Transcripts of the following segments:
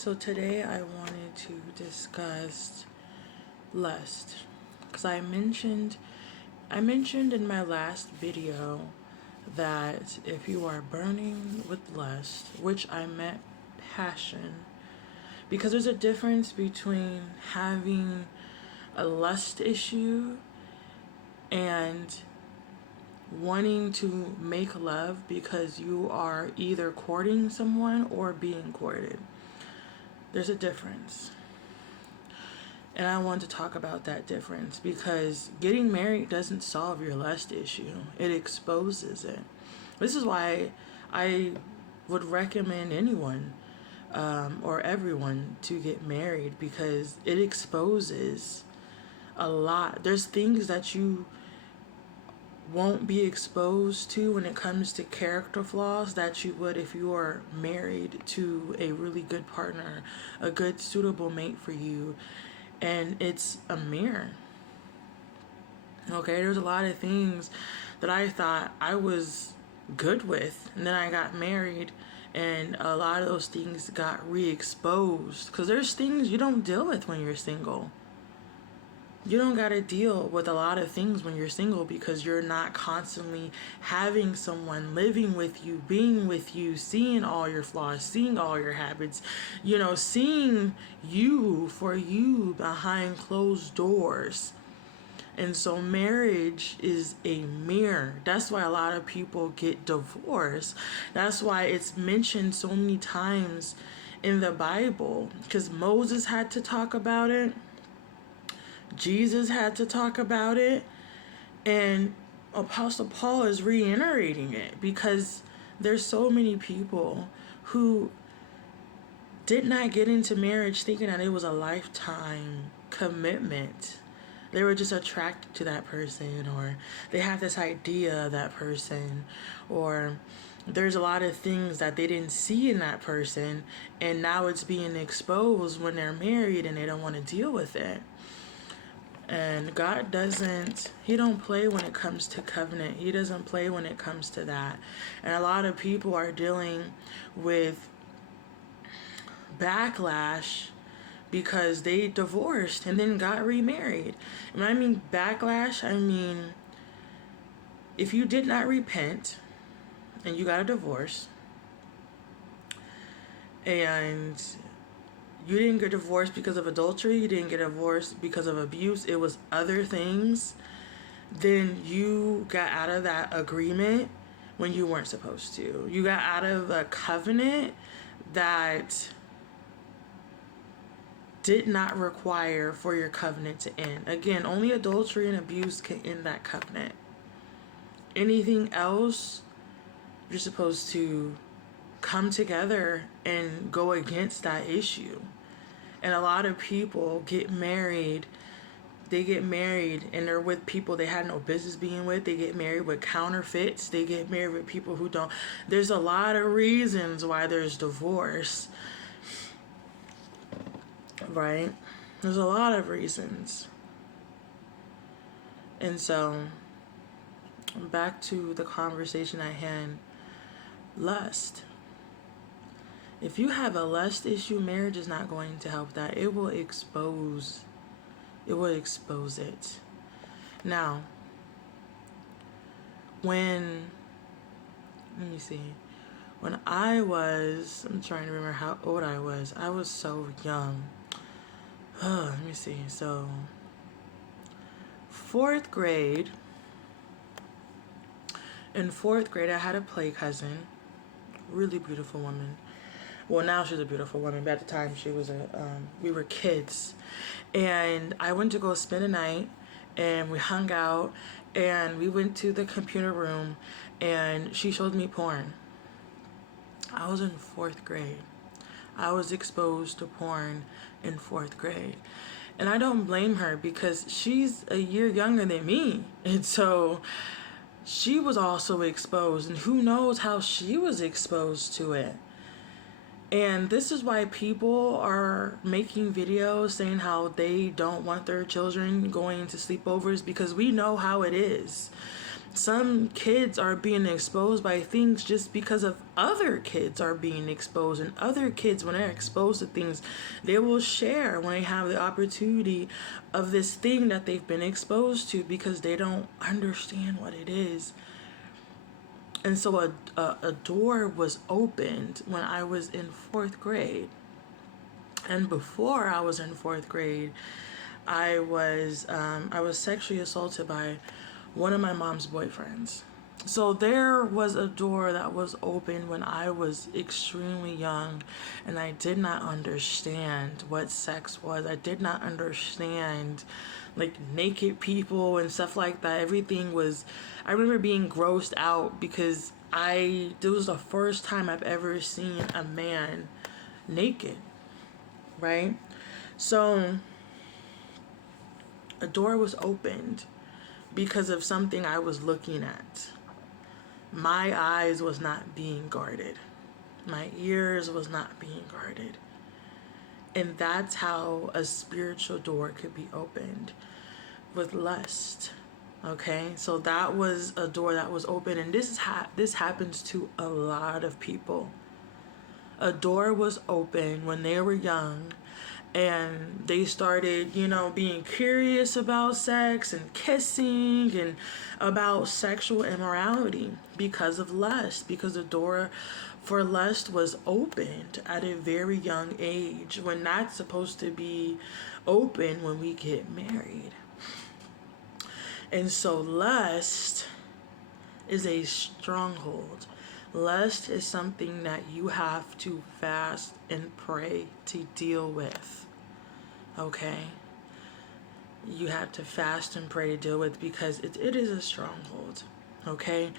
So today I wanted to discuss lust because I mentioned in my last video that if you are burning with lust, which I meant passion, because there's a difference between having a lust issue and wanting to make love because you are either courting someone or being courted. There's a difference. And I want to talk about that difference because getting married doesn't solve your lust issue. It exposes it. This is why I would recommend anyone or everyone to get married, because it exposes a lot. There's things that you won't be exposed to when it comes to character flaws that you would if you are married to a really good partner, a good suitable mate for you. And it's a mirror. Okay, there's a lot of things that I thought I was good with, and then I got married and a lot of those things got re-exposed, because there's things you don't deal with when you're single. You don't got to deal with a lot of things when you're single because you're not constantly having someone living with you, being with you, seeing all your flaws, seeing all your habits, seeing you for you behind closed doors. And so marriage is a mirror. That's why a lot of people get divorced. That's why it's mentioned so many times in the Bible, because Moses had to talk about it. Jesus had to talk about it, and Apostle Paul is reiterating it because there's so many people who did not get into marriage thinking that it was a lifetime commitment. They were just attracted to that person, or they have this idea of that person, or there's a lot of things that they didn't see in that person, and now it's being exposed when they're married and they don't want to deal with it. And God he don't play when it comes to covenant. He doesn't play when it comes to that. And a lot of people are dealing with backlash because they divorced and then got remarried. And when I mean backlash, I mean if you did not repent and you got a divorce, and you didn't get divorced because of adultery, you didn't get divorced because of abuse, it was other things, then you got out of that agreement when you weren't supposed to. You got out of a covenant that did not require for your covenant to end. Again, only adultery and abuse can end that covenant. Anything else, you're supposed to come together and go against that issue. And a lot of people get married. They get married and they're with people they had no business being with. They get married with counterfeits. They get married with people who don't. There's a lot of reasons why there's divorce, right? There's a lot of reasons. And so back to the conversation at hand. Lust. If you have a lust issue, marriage is not going to help that. It will expose it. Now, when I'm trying to remember how old I was. I was so young. So, 4th grade. In 4th grade, I had a play cousin. Really beautiful woman. Well, now she's a beautiful woman, but at the time she was we were kids. And I went to go spend a night, and we hung out, and we went to the computer room, and she showed me porn. I was in 4th grade. I was exposed to porn in 4th grade. And I don't blame her because she's a year younger than me. And so she was also exposed, and who knows how she was exposed to it. And this is why people are making videos saying how they don't want their children going to sleepovers, because we know how it is. Some kids are being exposed by things just because of other kids are being exposed. And other kids, when they're exposed to things, they will share when they have the opportunity of this thing that they've been exposed to, because they don't understand what it is. And so a door was opened when I was in fourth grade. And before I was in fourth grade, I was sexually assaulted by one of my mom's boyfriends. So there was a door that was open when I was extremely young, and I did not understand what sex was. I did not understand like naked people and stuff like that. Everything was, I remember being grossed out because this was the first time I've ever seen a man naked, right? So a door was opened because of something I was looking at. My eyes was not being guarded. My ears was not being guarded. And that's how a spiritual door could be opened, with lust. Okay, so that was a door that was open, and this happens to a lot of people. A door was open when they were young, and they started, being curious about sex and kissing and about sexual immorality because of lust, because the door for lust was opened at a very young age, when that's supposed to be open when we get married. And so lust is a stronghold. Lust is something that you have to fast and pray to deal with. Okay? You have to fast and pray to deal with, because it is a stronghold. Okay?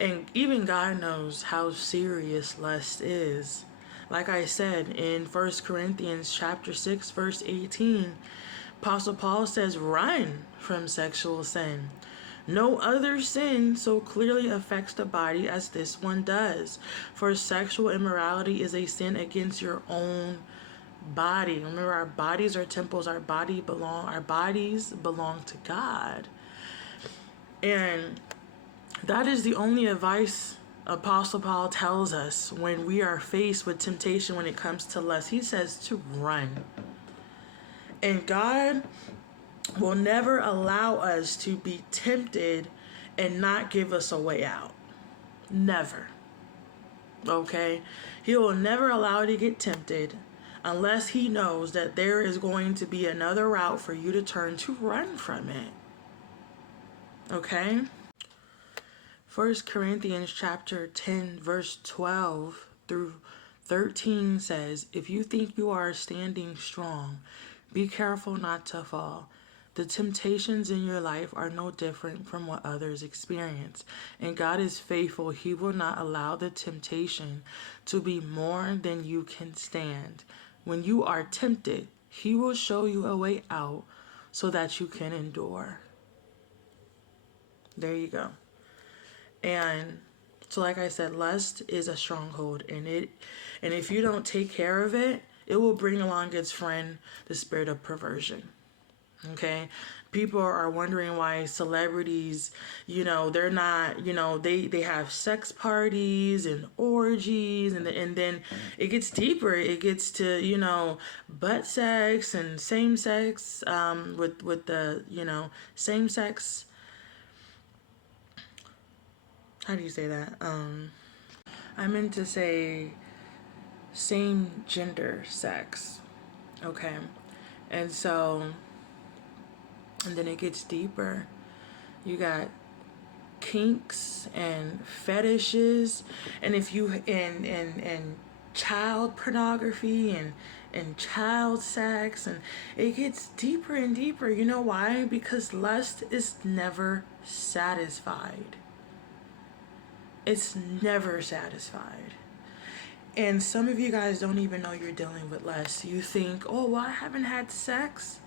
And even God knows how serious lust is. Like I said in 1 Corinthians chapter 6, verse 18, Apostle Paul says, run from sexual sin. No other sin so clearly affects the body as this one does. For sexual immorality is a sin against your own body. Remember, our bodies are temples. Our bodies belong to God. And that is the only advice Apostle Paul tells us when we are faced with temptation when it comes to lust. He says to run. And God will never allow us to be tempted and not give us a way out. Never. Okay? He will never allow you to get tempted unless he knows that there is going to be another route for you to turn to run from it. Okay? 1 Corinthians chapter 10, verse 12 through 13 says, if you think you are standing strong, be careful not to fall. The temptations in your life are no different from what others experience, and God is faithful. He will not allow the temptation to be more than you can stand. When you are tempted, he will show you a way out so that you can endure. There you go. And so like I said, lust is a stronghold, and if you don't take care of it, it will bring along its friend, the spirit of perversion. Okay? People are wondering why celebrities, they're not, they have sex parties and orgies, and then it gets deeper. It gets to, butt sex and same sex, with the, same sex. How do you say that? I meant to say same gender sex. Okay? And then it gets deeper. You got kinks and fetishes, and if you and child pornography and child sex, and it gets deeper and deeper. You know why? Because lust is never satisfied. It's never satisfied. And some of you guys don't even know you're dealing with lust. You think, oh, well, I haven't had sex.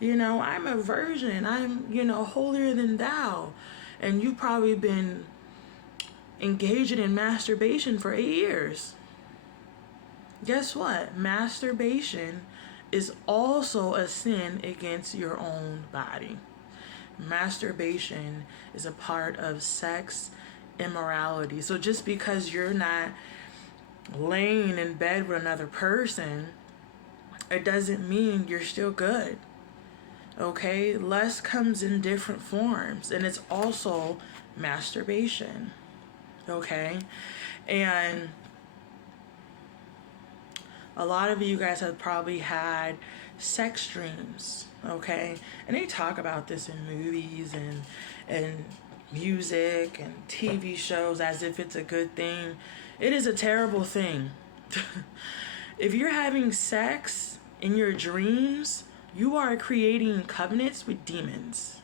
I'm a virgin. I'm, holier than thou. And you've probably been engaging in masturbation for 8 years. Guess what? Masturbation is also a sin against your own body. Masturbation is a part of sex immorality. So just because you're not laying in bed with another person, it doesn't mean you're still good. Okay? Lust comes in different forms, and it's also masturbation. Okay? And a lot of you guys have probably had sex dreams, okay? And they talk about this in movies and music and TV shows as if it's a good thing. It is a terrible thing. If you're having sex in your dreams, you are creating covenants with demons.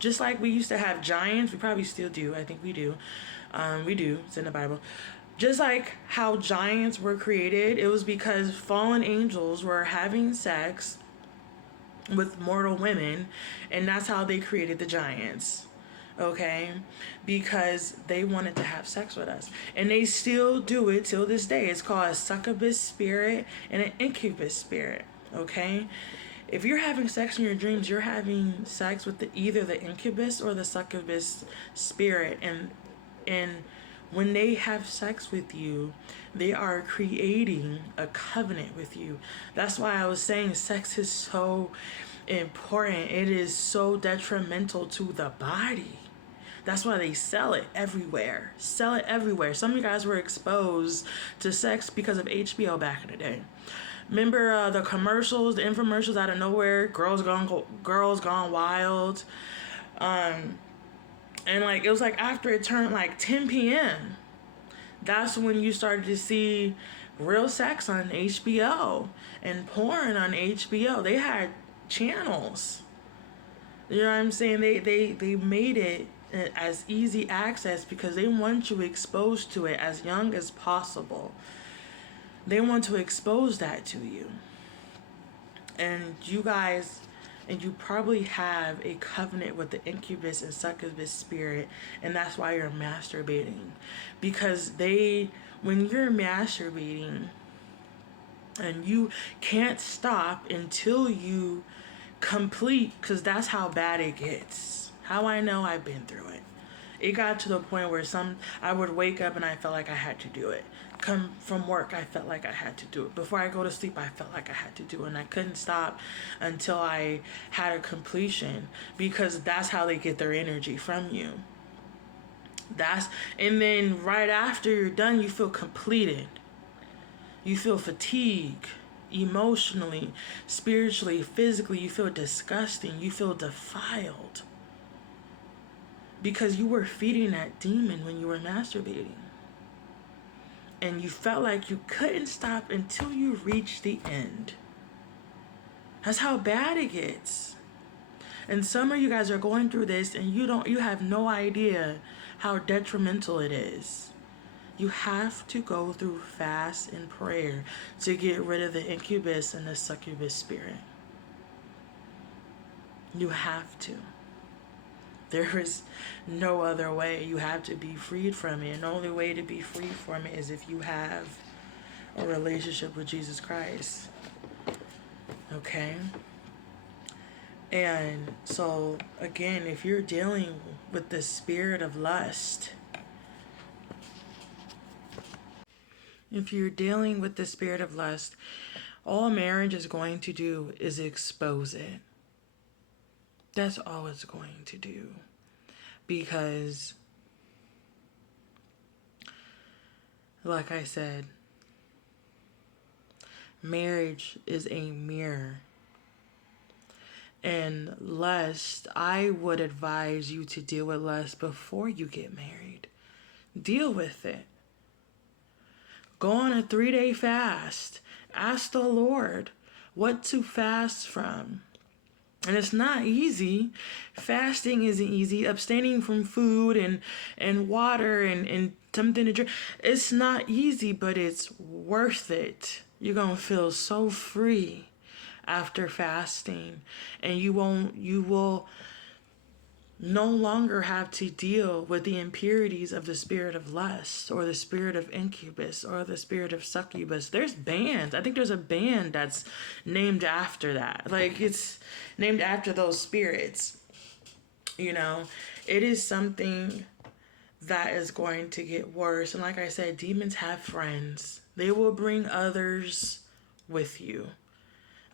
Just like we used to have giants, we probably still do. I think we do. We do. It's in the Bible. Just like how giants were created, it was because fallen angels were having sex with mortal women, and that's how they created the giants. Okay? Because they wanted to have sex with us. And they still do it till this day. It's called a succubus spirit and an incubus spirit. Okay? If you're having sex in your dreams, you're having sex with either the incubus or the succubus spirit. And when they have sex with you, they are creating a covenant with you. That's why I was saying sex is so important. It is so detrimental to the body. That's why they sell it everywhere. Sell it everywhere. Some of you guys were exposed to sex because of HBO back in the day. Remember the commercials, the infomercials out of nowhere, Girls Gone Wild. And like it was like after it turned like 10 p.m. That's when you started to see real sex on HBO and porn on HBO. They had channels. You know what I'm saying? They made it as easy access because they want you exposed to it as young as possible. They want to expose that to you. And you guys, and you probably have a covenant with the incubus and succubus spirit, and that's why you're masturbating. Because when you're masturbating, and you can't stop until you complete, because that's how bad it gets. How I know, I've been through it. It got to the point where I would wake up and I felt like I had to do it. Come from work, I felt like I had to do it. Before I go to sleep, I felt like I had to do it. And I couldn't stop until I had a completion, because that's how they get their energy from you. And then right after you're done, you feel completed. You feel fatigue, emotionally, spiritually, physically. You feel disgusting. You feel defiled. Because you were feeding that demon when you were masturbating. And you felt like you couldn't stop until you reached the end. That's how bad it gets. And some of you guys are going through this and you have no idea how detrimental it is. You have to go through fast and prayer to get rid of the incubus and the succubus spirit. You have to. There is no other way. You have to be freed from it. And the only way to be freed from it is if you have a relationship with Jesus Christ. Okay? And so, again, if you're dealing with the spirit of lust, all marriage is going to do is expose it. That's all it's going to do. Because, like I said, marriage is a mirror. And lust, I would advise you to deal with lust before you get married. Deal with it. Go on a 3-day fast. Ask the Lord what to fast from. And it's not easy. Fasting isn't easy. Abstaining from food and water and something to drink. It's not easy, but it's worth it. You're going to feel so free after fasting. And you will no longer have to deal with the impurities of the spirit of lust or the spirit of incubus or the spirit of succubus. There's bands. I think there's a band that's named after that. Like, it's named after those spirits. You know, it is something that is going to get worse. And like I said, demons have friends. They will bring others with you.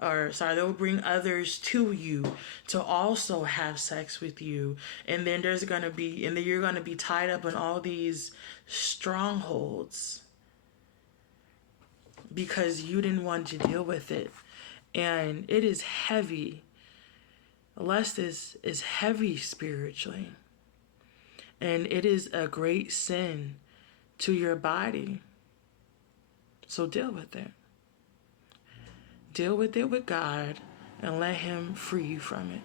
Or, sorry, they will bring others to you to also have sex with you. And then and then you're going to be tied up in all these strongholds because you didn't want to deal with it. And it is heavy. Lust is heavy spiritually. And it is a great sin to your body. So deal with it. Deal with it with God and let Him free you from it.